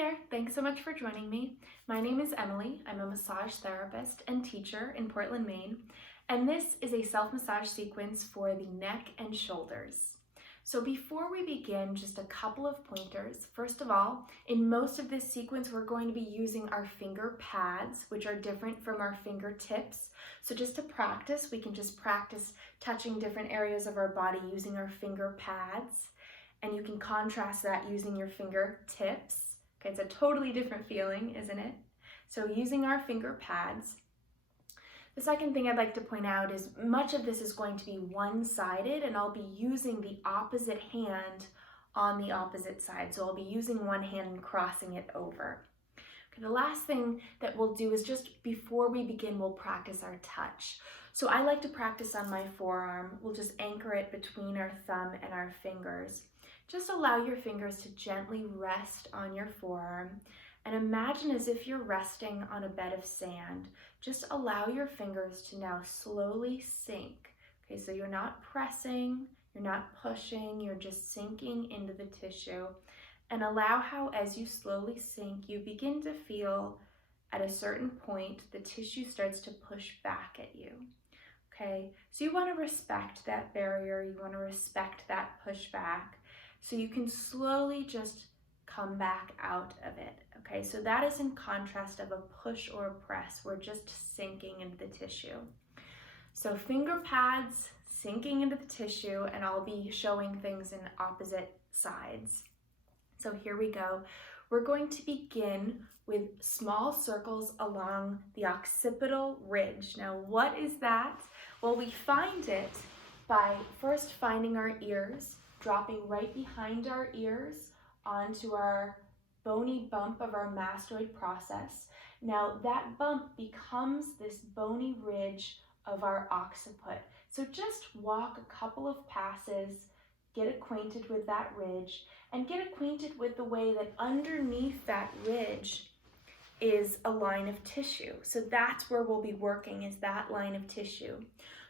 there, thanks so much for joining me. My name is Emily. I'm a massage therapist and teacher in Portland, Maine, and this is a self-massage sequence for the neck and shoulders. So before we begin, just a couple of pointers. First of all, in most of this sequence, we're going to be using our finger pads, which are different from our fingertips. So just to practice, we can just practice touching different areas of our body using our finger pads. And you can contrast that using your fingertips. Okay, it's a totally different feeling, isn't it? So using our finger pads. The second thing I'd like to point out is much of this is going to be one-sided, and I'll be using the opposite hand on the opposite side. So I'll be using one hand and crossing it over. Okay, the last thing that we'll do is just before we begin, we'll practice our touch. So I like to practice on my forearm. We'll just anchor it between our thumb and our fingers. Just allow your fingers to gently rest on your forearm and imagine as if you're resting on a bed of sand. Just allow your fingers to now slowly sink. Okay, so you're not pressing, you're not pushing, you're just sinking into the tissue. And allow how as you slowly sink, you begin to feel at a certain point, the tissue starts to push back at you. Okay, so you want to respect that barrier, you want to respect that pushback. So you can slowly just come back out of it, okay? So that is in contrast of a push or a press. We're just sinking into the tissue. So finger pads sinking into the tissue, and I'll be showing things in opposite sides. So here we go. We're going to begin with small circles along the occipital ridge. Now, what is that? Well, we find it by first finding our ears, dropping right behind our ears onto our bony bump of our mastoid process. Now that bump becomes this bony ridge of our occiput. So just walk a couple of passes, get acquainted with that ridge, and get acquainted with the way that underneath that ridge is a line of tissue. So that's where we'll be working, is that line of tissue.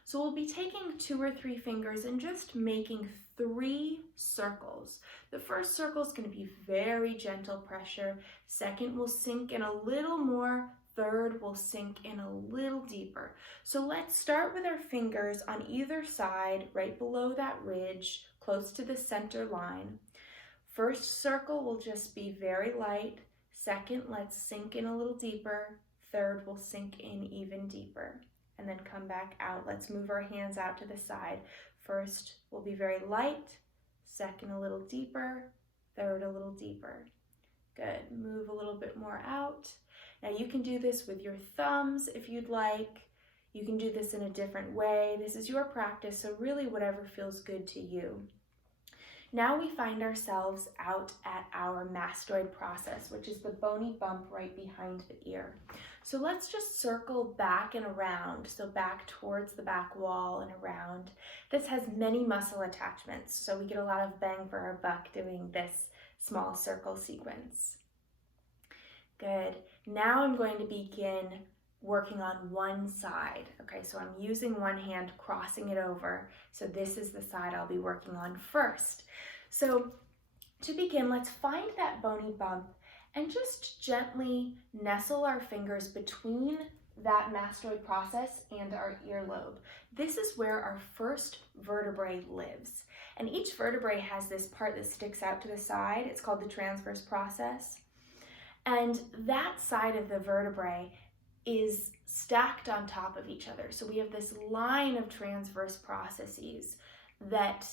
So we'll be taking 2 or 3 fingers and just making 3 circles. The first circle is going to be very gentle pressure. Second will sink in a little more. Third will sink in a little deeper. So let's start with our fingers on either side, right below that ridge, close to the center line. First circle will just be very light. Second, let's sink in a little deeper. Third will sink in even deeper. And then come back out. Let's move our hands out to the side. First will be very light, second a little deeper, third a little deeper. Good, move a little bit more out. Now you can do this with your thumbs if you'd like. You can do this in a different way. This is your practice, so really whatever feels good to you. Now we find ourselves out at our mastoid process, which is the bony bump right behind the ear. So let's just circle back and around, so back towards the back wall and around. This has many muscle attachments, so we get a lot of bang for our buck doing this small circle sequence. Good. Now I'm going to begin working on one side. Okay, so I'm using one hand, crossing it over. So this is the side I'll be working on first. So to begin, let's find that bony bump and just gently nestle our fingers between that mastoid process and our earlobe. This is where our first vertebrae lives. And each vertebrae has this part that sticks out to the side. It's called the transverse process. And that side of the vertebrae is stacked on top of each other. So we have this line of transverse processes that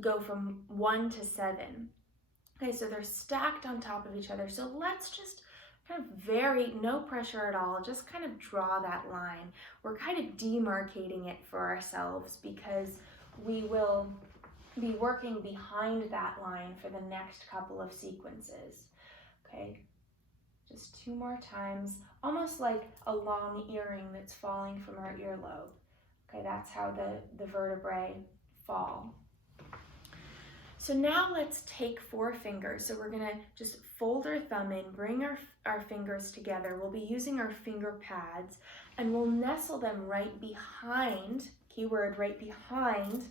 go from 1 to 7. Okay, so they're stacked on top of each other. So let's just kind of no pressure at all, just kind of draw that line. We're kind of demarcating it for ourselves because we will be working behind that line for the next couple of sequences. Okay. Just 2 more times, almost like a long earring that's falling from our earlobe. Okay, that's how the vertebrae fall. So now let's take 4 fingers. So we're gonna just fold our thumb in, bring our fingers together. We'll be using our finger pads, and we'll nestle them right behind, keyword, right behind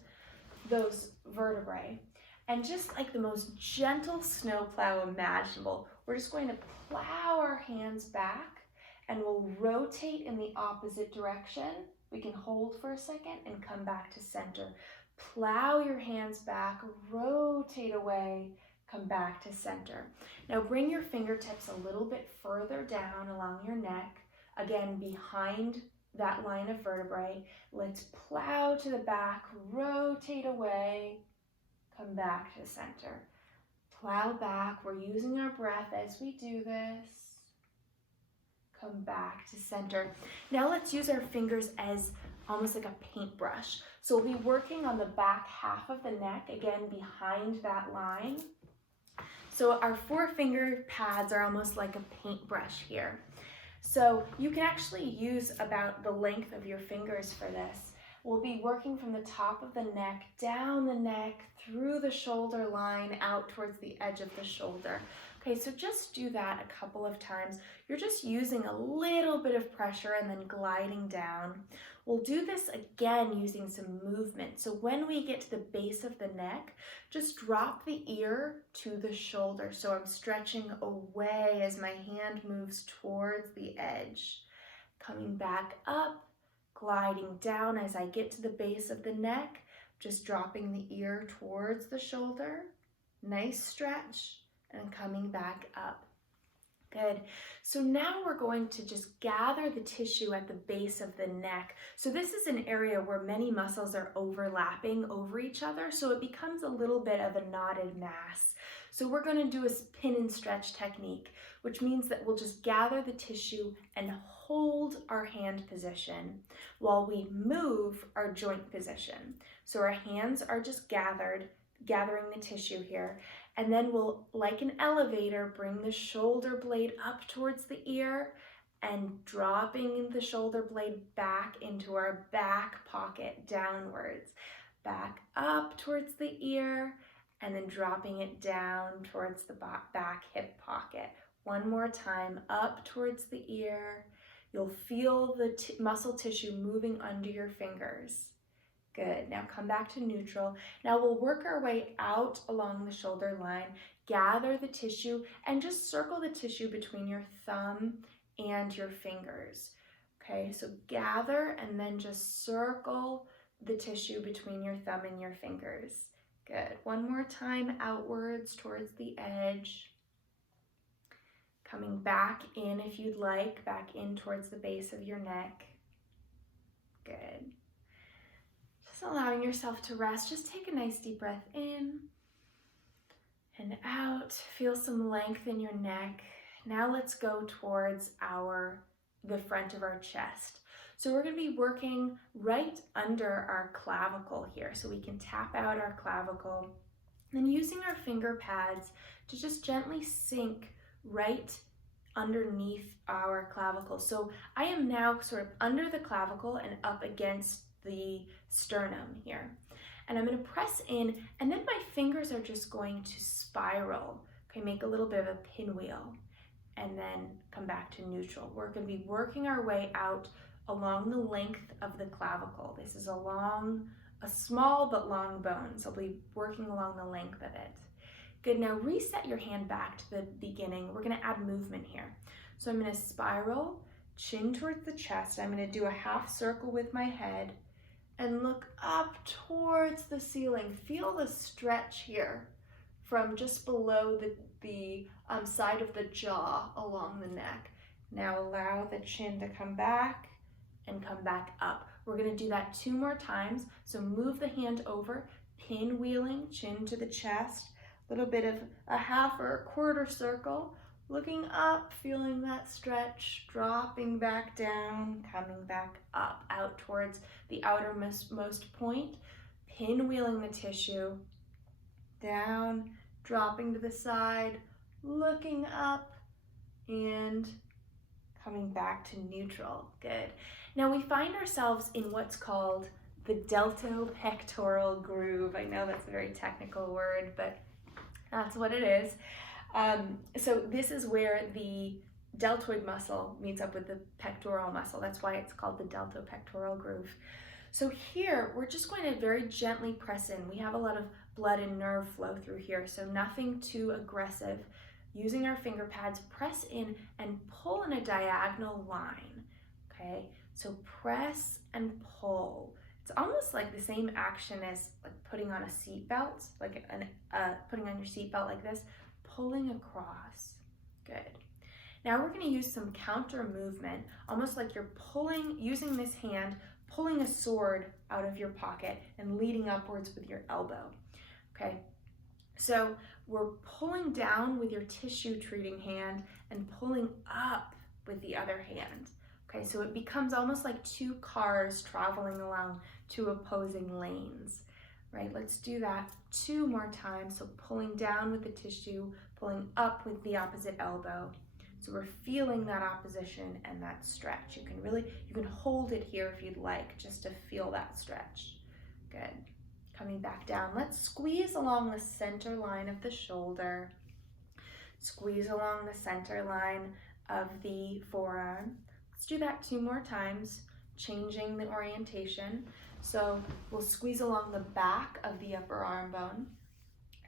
those vertebrae. And just like the most gentle snowplow imaginable, we're just going to plow our hands back and we'll rotate in the opposite direction. We can hold for a second and come back to center. Plow your hands back, rotate away, come back to center. Now bring your fingertips a little bit further down along your neck, again behind that line of vertebrae. Let's plow to the back, rotate away, come back to center. Plow back, we're using our breath as we do this. Come back to center. Now let's use our fingers as almost like a paintbrush. So we'll be working on the back half of the neck, again behind that line. So our 4 finger pads are almost like a paintbrush here. So you can actually use about the length of your fingers for this. We'll be working from the top of the neck, down the neck, through the shoulder line, out towards the edge of the shoulder. Okay, so just do that a couple of times. You're just using a little bit of pressure and then gliding down. We'll do this again using some movement. So when we get to the base of the neck, just drop the ear to the shoulder. So I'm stretching away as my hand moves towards the edge. Coming back up, gliding down as I get to the base of the neck, just dropping the ear towards the shoulder. Nice stretch. And coming back up. Good. So now we're going to just gather the tissue at the base of the neck. So this is an area where many muscles are overlapping over each other, so it becomes a little bit of a knotted mass. So we're going to do a pin and stretch technique, which means that we'll just gather the tissue and hold our hand position while we move our joint position. So our hands are just gathering the tissue here. And then we'll, like an elevator, bring the shoulder blade up towards the ear and dropping the shoulder blade back into our back pocket downwards. Back up towards the ear and then dropping it down towards the back hip pocket. One more time, up towards the ear. You'll feel the muscle tissue moving under your fingers. Good. Now come back to neutral. Now we'll work our way out along the shoulder line, gather the tissue, and just circle the tissue between your thumb and your fingers. Okay, so gather and then just circle the tissue between your thumb and your fingers. Good. One more time outwards towards the edge. Coming back in if you'd like, back in towards the base of your neck. Good. Just allowing yourself to rest. Just take a nice deep breath in and out. Feel some length in your neck. Now let's go towards the front of our chest. So we're going to be working right under our clavicle here. So we can tap out our clavicle. And using our finger pads to just gently sink right underneath our clavicle. So I am now sort of under the clavicle and up against the sternum here. And I'm going to press in, and then my fingers are just going to spiral. Okay, make a little bit of a pinwheel and then come back to neutral. We're going to be working our way out along the length of the clavicle. This is a small but long bone, so we'll be working along the length of it. Good, now reset your hand back to the beginning. We're going to add movement here. So I'm going to spiral, chin towards the chest. I'm going to do a half circle with my head and look up towards the ceiling. Feel the stretch here from just below the side of the jaw along the neck. Now allow the chin to come back and come back up. We're going to do that 2 more times. So move the hand over, pinwheeling, chin to the chest, a little bit of a half or a quarter circle, looking up, feeling that stretch, dropping back down, coming back up, out towards the outermost point, pinwheeling the tissue, down, dropping to the side, looking up, and coming back to neutral. Good. Now we find ourselves in what's called the deltopectoral groove. I know that's a very technical word, but that's what it is. So this is where the deltoid muscle meets up with the pectoral muscle. That's why it's called the deltopectoral groove. So here, we're just going to very gently press in. We have a lot of blood and nerve flow through here, so nothing too aggressive. using our finger pads, press in and pull in a diagonal line, okay? So press and pull. It's almost like the same action as like putting on a seatbelt, like putting on your seatbelt like this, pulling across. Good. Now we're going to use some counter movement, almost like you're pulling, using this hand, pulling a sword out of your pocket and leading upwards with your elbow. Okay, so we're pulling down with your tissue treating hand and pulling up with the other hand. Okay, so it becomes almost like two cars traveling along two opposing lanes, right? Let's do that 2 more times. So pulling down with the tissue, pulling up with the opposite elbow. So we're feeling that opposition and that stretch. You can hold it here if you'd like, just to feel that stretch. Good. Coming back down, let's squeeze along the center line of the shoulder. Squeeze along the center line of the forearm. Let's do that 2 more times, changing the orientation. So we'll squeeze along the back of the upper arm bone.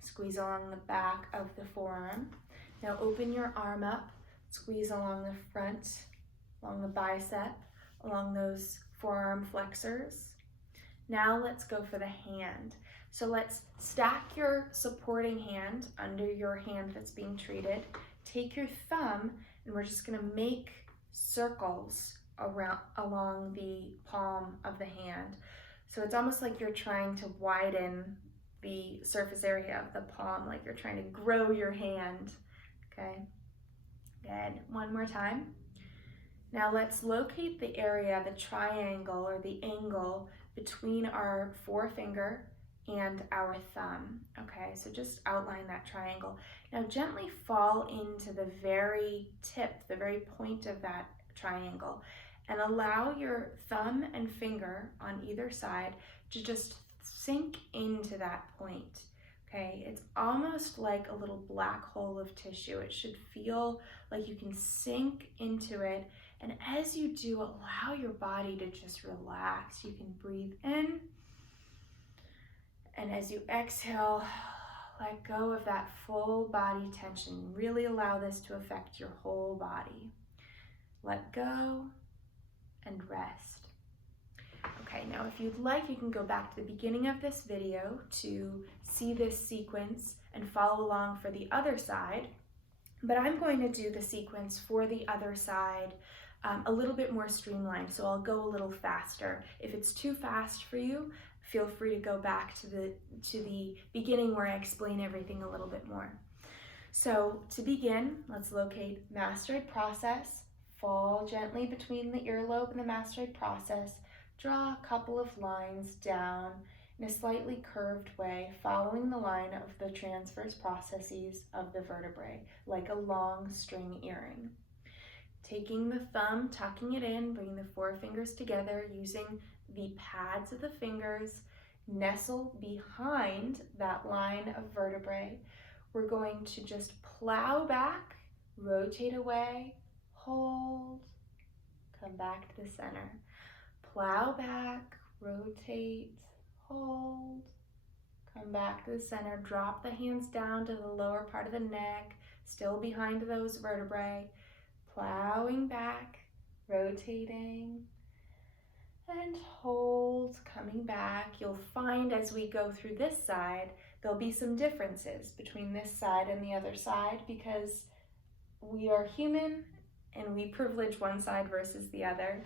Squeeze along the back of the forearm. Now open your arm up, squeeze along the front, along the bicep, along those forearm flexors. Now let's go for the hand. So let's stack your supporting hand under your hand that's being treated. Take your thumb and we're just gonna make circles along the palm of the hand. So it's almost like you're trying to widen the surface area of the palm, like you're trying to grow your hand, okay? Good, 1 more time. Now let's locate the area, the triangle or the angle between our forefinger and our thumb, okay? So just outline that triangle. Now gently fall into the very tip, the very point of that triangle, and allow your thumb and finger on either side to just sink into that point, okay? It's almost like a little black hole of tissue. It should feel like you can sink into it, and as you do, allow your body to just relax. You can breathe in, and as you exhale, let go of that full body tension. Really allow this to affect your whole body. Let go and rest. Okay, now if you'd like, you can go back to the beginning of this video to see this sequence and follow along for the other side. But I'm going to do the sequence for the other side a little bit more streamlined, so I'll go a little faster. If it's too fast for you, feel free to go back to the beginning where I explain everything a little bit more. So to begin, let's locate mastoid process. Fall gently between the earlobe and the mastoid process. Draw a couple of lines down in a slightly curved way, following the line of the transverse processes of the vertebrae, like a long string earring. Taking the thumb, tucking it in, bringing the forefingers together, using the pads of the fingers, nestle behind that line of vertebrae. We're going to just plow back, rotate away, hold, come back to the center. Plow back, rotate, hold, come back to the center. Drop the hands down to the lower part of the neck, still behind those vertebrae. Plowing back, rotating, and hold, coming back. You'll find as we go through this side, there'll be some differences between this side and the other side because we are human and we privilege one side versus the other.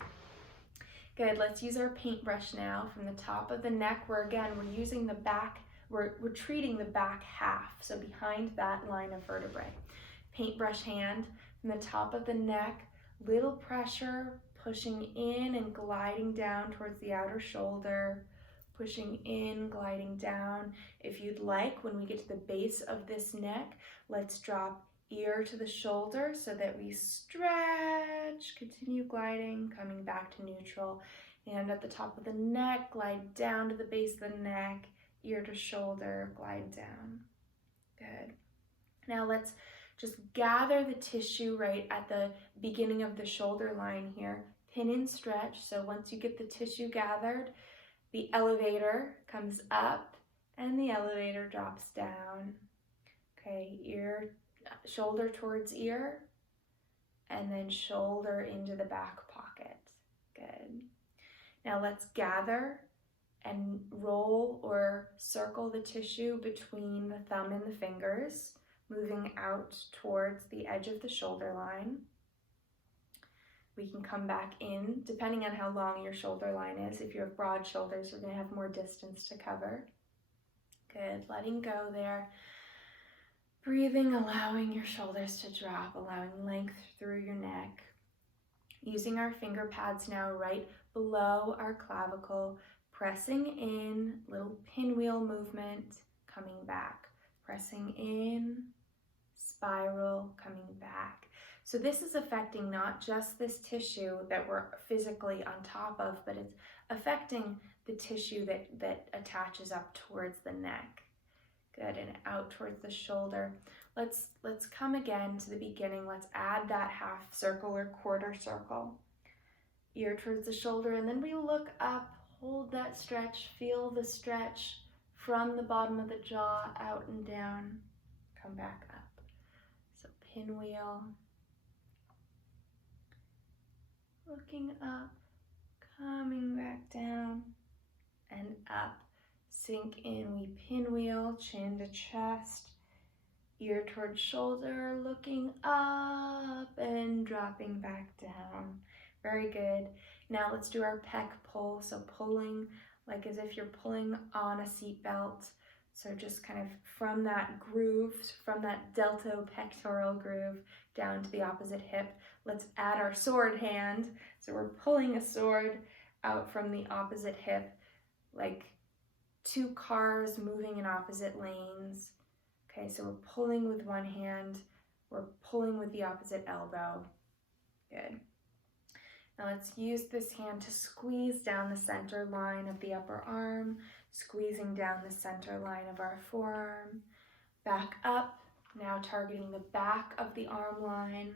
Good, let's use our paintbrush now from the top of the neck where again, we're using the back, we're treating the back half, so behind that line of vertebrae. Paintbrush hand from the top of the neck, little pressure, pushing in and gliding down towards the outer shoulder, pushing in, gliding down. If you'd like, when we get to the base of this neck, let's drop ear to the shoulder so that we stretch, continue gliding, coming back to neutral. And at the top of the neck, glide down to the base of the neck, ear to shoulder, glide down. Good. Now let's just gather the tissue right at the beginning of the shoulder line here. Pin and stretch. So once you get the tissue gathered, the elevator comes up and the elevator drops down. Okay, ear shoulder towards ear, and then shoulder into the back pocket. Good. Now let's gather and roll or circle the tissue between the thumb and the fingers, moving out towards the edge of the shoulder line. We can come back in, depending on how long your shoulder line is. If you have broad shoulders, you're going to have more distance to cover. Good, letting go there. Breathing, allowing your shoulders to drop, allowing length through your neck. Using our finger pads now right below our clavicle, pressing in, little pinwheel movement, coming back. Pressing in, spiral, coming back. So this is affecting not just this tissue that we're physically on top of, but it's affecting the tissue that attaches up towards the neck. Good, and out towards the shoulder. Let's come again to the beginning. Let's add that half circle or quarter circle. Ear towards the shoulder, and then we look up, hold that stretch, feel the stretch from the bottom of the jaw out and down. Come back up. So pinwheel. Looking up, coming back down and up. Sink in, we pinwheel, chin to chest, ear towards shoulder, looking up and dropping back down. Very good. Now let's do our pec pull. So pulling like as if you're pulling on a seat belt. So just kind of from that groove, from that deltopectoral groove down to the opposite hip. Let's add our sword hand. So we're pulling a sword out from the opposite hip, like two cars moving in opposite lanes. Okay, so we're pulling with one hand, we're pulling with the opposite elbow. Good. Now let's use this hand to squeeze down the center line of the upper arm, squeezing down the center line of our forearm. Back up, now targeting the back of the arm line,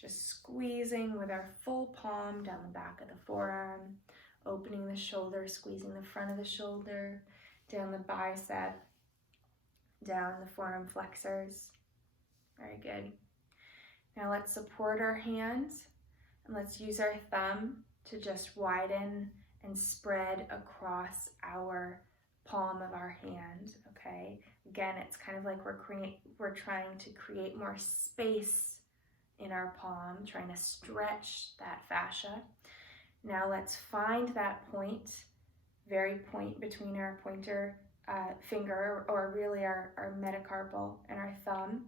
just squeezing with our full palm down the back of the forearm, opening the shoulder, squeezing the front of the shoulder, down the bicep, down the forearm flexors. Very good. Now let's support our hands and let's use our thumb to just widen and spread across our palm of our hand, okay? Again, it's kind of like we're trying to create more space in our palm, trying to stretch that fascia. Now let's find that point, very point between our pointer finger, or really our metacarpal and our thumb.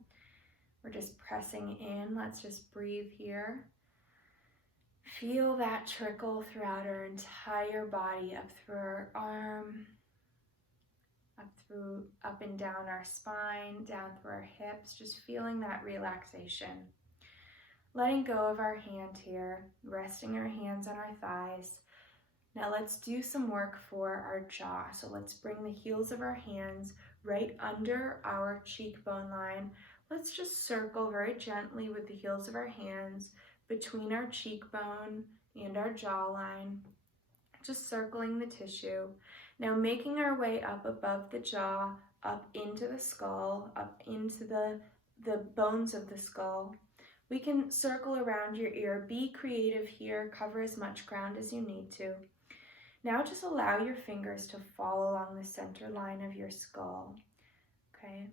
We're just pressing in. Let's just breathe here. Feel that trickle throughout our entire body, up through our arm, up and down our spine, down through our hips, just feeling that relaxation. Letting go of our hand here, resting our hands on our thighs. Now let's do some work for our jaw. So let's bring the heels of our hands right under our cheekbone line. Let's just circle very gently with the heels of our hands between our cheekbone and our jawline, just circling the tissue. Now making our way up above the jaw, up into the skull, up into the bones of the skull. We can circle around your ear. Be creative here. Cover as much ground as you need to. Now just allow your fingers to fall along the center line of your skull, okay?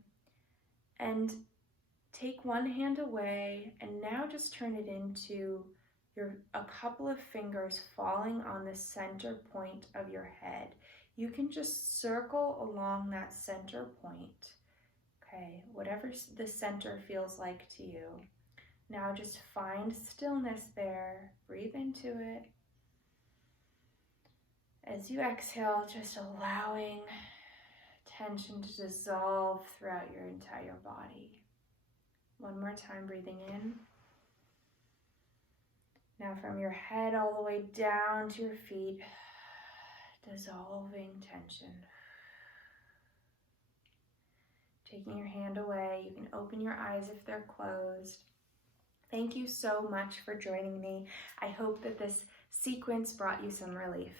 And take one hand away and now just turn it into a couple of fingers falling on the center point of your head. You can just circle along that center point, okay? Whatever the center feels like to you. Now just find stillness there. Breathe into it. As you exhale, just allowing tension to dissolve throughout your entire body. One more time, breathing in. Now from your head all the way down to your feet, dissolving tension. Taking your hand away, you can open your eyes if they're closed. Thank you so much for joining me. I hope that this sequence brought you some relief.